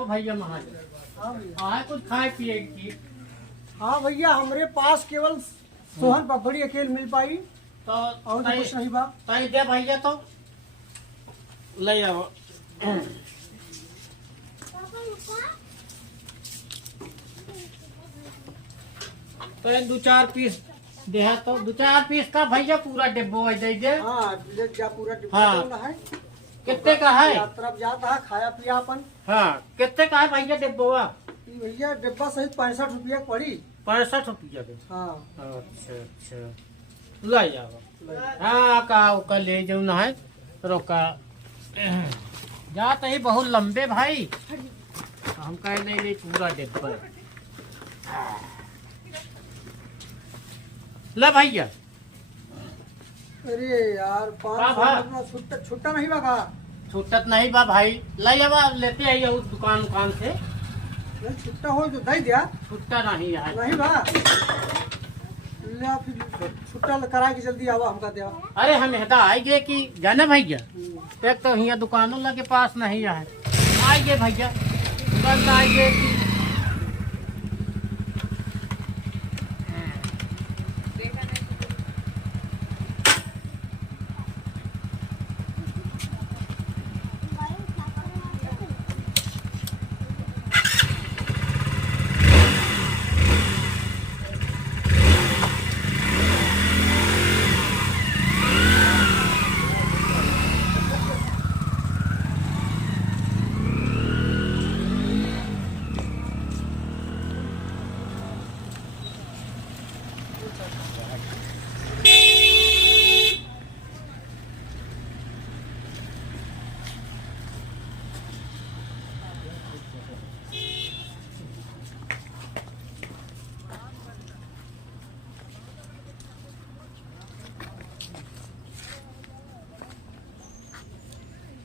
ओ भैया महाजन, हाँ भैया। आए कुछ खाए पिए की? हाँ भैया, हमरे पास केवल सोहन पापड़ी अकेले मिल पाई तो और तो कुछ नहीं बा। तई दे भैया, तो ले आओ। तो दो चार पीस दे, तो दो चार पीस का भैया पूरा डिब्बो दे दे। हाँ जा पूरा डिब्बा हाँ। देना है। कितने का है? यात्रा जाता है, खाया पिया अपन। हाँ, कितने का है भैया डिब्बोआ? भैया डिब्बा सहित 65 रुपया पड़ी। 65 रुपया के। हाँ। अच्छा अच्छा, ले जाओ। हाँ का ले जाऊ ना है रोका जाते ही बहुत लंबे भाई, हम कह नहीं ले पूरा डिब्बा ले भैया। अरे यार, हाँ, हाँ। 500 छुट्टा नहीं बा। छूटत नहीं बा भाई, ले जावा, लेते आइए उस दुकान से। नहीं छुट्टा हो तो दे दिया। छुट्टा नहीं है। नहीं बा, ले फिर छुट्टा करा के जल्दी आवा हमका दे। अरे हम हदा आएंगे कि जाने भैया, एक तो यहाँ दुकानों लगे पास नहीं है, आइए भैया बंद आइए कि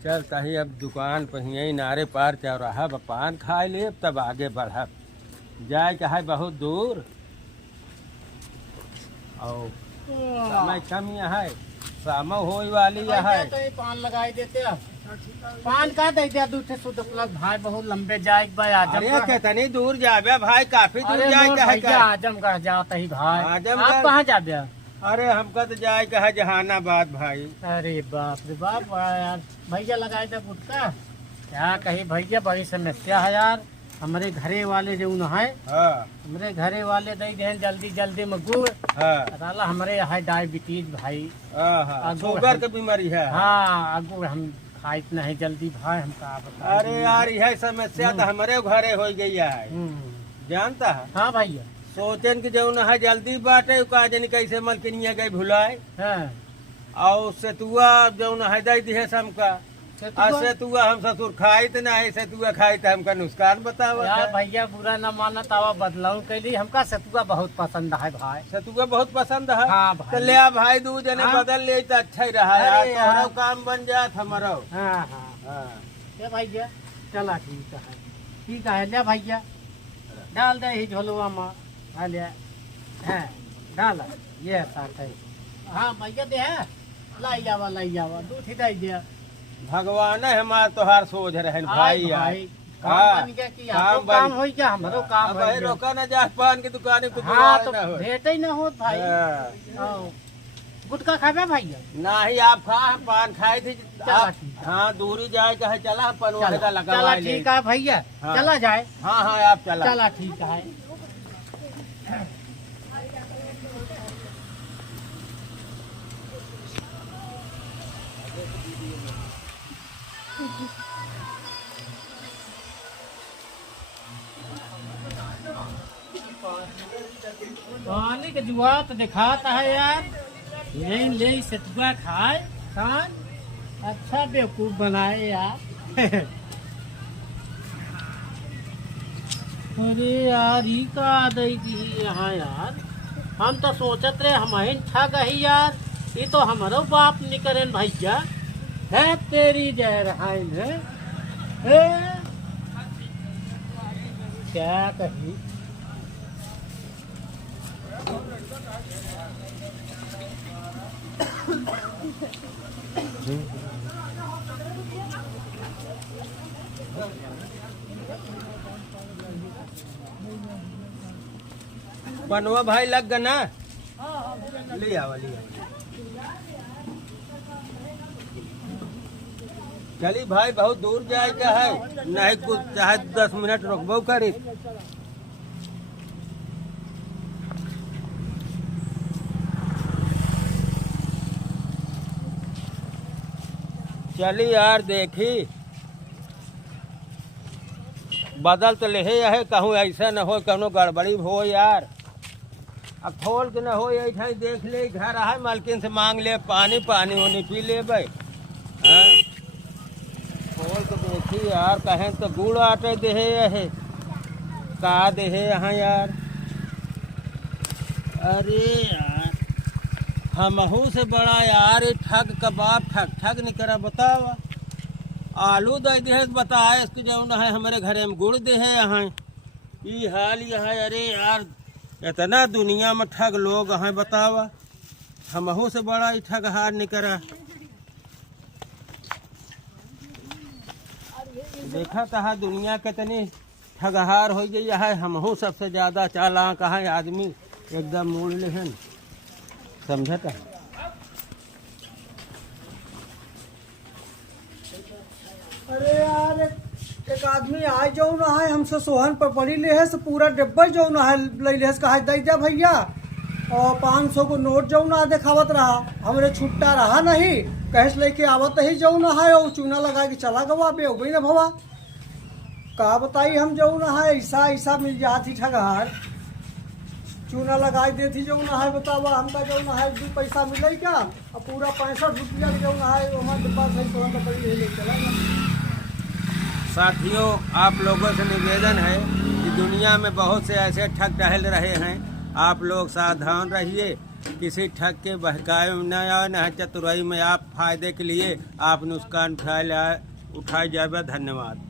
चल कहीं अब दुकान पर यहीं नारे पार चौराहा पर पान खाए ले, तब आगे बढ़ब। जाए के है बहुत दूर और समय कम है, शाम होई वाली है। तो ये पान लगाई देते अब। पान का दे दिया दूसरे शुद्ध उपलब्ध भाई, बहुत लंबे जाए भाई अरे आजमगढ़। कितनी दूर जाबे भाई, काफी दूर अरे जाए मोर के है भैया आजमगढ़ जाता ही भाई। आजमगढ़? आप कहाँ जाबे? अरे हमका तो जाए के है जहानाबाद भाई। अरे बाप रे बाप, बड़ा यार भैया लगाए थे गुटका, क्या कही भैया, बड़ी समस्या है यार। हमारे घरे वाले जो न है, हाँ हमारे घरे वाले दे दे जल्दी जल्दी में गुड़। हाँ साला हमारे है डायबिटीज भाई। हाँ, शुगर की बीमारी है। हाँ गुड़ हम खाइत नहीं जल्दी भाई, हम का बता। अरे यार यह समस्या तो हमारे घरे हो गई है, जानता है। हाँ भैया। सोचन की जो है जल्दी बाटे का जन कैसे मलकिनिया गई भुलाए, हाँ और सेतुआ जो है दे दी है सबका। सेतुआ हम ससुर खाई तो नहीं, सेतुआ खाई तो हमका नुकसान बतावा। यार भैया बुरा न माना तावा बदलाऊ कैली, हमका सतुआ बहुत पसंद है भाई। सेतुआ बहुत पसंद है। हाँ भाई। तो ले आ भाई, दू जने हाँ। बदल ले तो अच्छा ही रहा अरे यार, यार। तोहरा काम बन जात हमारा। हाँ हाँ हाँ। ये भैया चला ठीक है ले भैया, डाल दे ही झोलुआ में। हाँ ले, हाँ डाल ये साथ है। हाँ भैया दे है, लाई जावा दूध ही दे दिया। भगवान है हमार तोहार सोच रहे भाई यार। काम बन गया कि आपको काम हो गया, हमरो काम हो भाई गया। रोका न जा पान की दुकान पे हाँ तो न हो। भेटे ही न हो भाई। आओ, गुटखा खाबे भैया? नहीं आप खा, हम पान खाए थे। चला आप- ठीक है। हाँ दूरी जाए कहे चला पनवा का लगा चला ठीक है भैया, हाँ। चला जाए। हाँ हाँ आप चला। चला ठीक है। पानी का जुआ तो दिखाता है यार, ले सतुआ खाए खान, अच्छा बेवकूफ बनाए यार। अरे यार ही का दई की यहाँ यार, हम तो सोचत रहे हम ही ठग ही यार, ये तो हमारो बाप निकरेन भैया है तेरी जय रहाइन है। क्या कही पनवा भाई लग गया ना? ले आवा ले आवा। चली भाई बहुत दूर जाए का है, नहीं कुछ चाहे 10 मिनट रुकबो करी। चली यार देखी बदल तो ले है, कहूँ ऐसा न हो कौनो गड़बड़ी हो यार। अब खोल के न हो यही देख ले, घर है मालकिन से मांग ले पानी, पानी होनी पी ले भाई। हाँ खोल के देखी यार, कहें तो गुड़ आटे दे है का दे यहाँ यार। अरे यार हमहू से बड़ा यार ये ठग कबाब ठग ठग नहीं करा बतावा। आलू दे दे बताए इसके जो न है हमारे घरे में गुड़ दे है यहाँ ये हाल यह है। अरे यार इतना दुनिया में ठग लोग हैं बतावा, हमहू से बड़ा ही ठग हार नहीं करा। देखा कहा दुनिया कितनी ठगहार हो गई है, हमहू सबसे ज्यादा चालाक है आदमी एकदम मूल लेहन समझता। अरे यार एक आदमी आए जो ना है हमसे सोहन पर पड़ी ले है से पूरा डब्बा जो ना है ले ले कहा दे दे भैया, और 500 को नोट जो ना दिखावत रहा, हमरे छुट्टा रहा नहीं, कैश लेके आवत ही जो ना है और चूना लगा के चला गवा बे हो गई ना भवा। का बताई हम जो ना है ऐसा ऐसा मिल जाती ठगहार, चूना लगाई देती जो ना है बतावा। हमका जो ना है 2 पैसा मिले क्या, और पूरा 65 रुपया जो ना है हमारे डिब्बा से सोहन पर पड़ी ले चला। साथियों आप लोगों से निवेदन है कि दुनिया में बहुत से ऐसे ठग टहल रहे हैं, आप लोग सावधान रहिए, किसी ठग के बहकावे में न आए, न चतुराई में आप फायदे के लिए आप नुकसान उठाए जाए। धन्यवाद।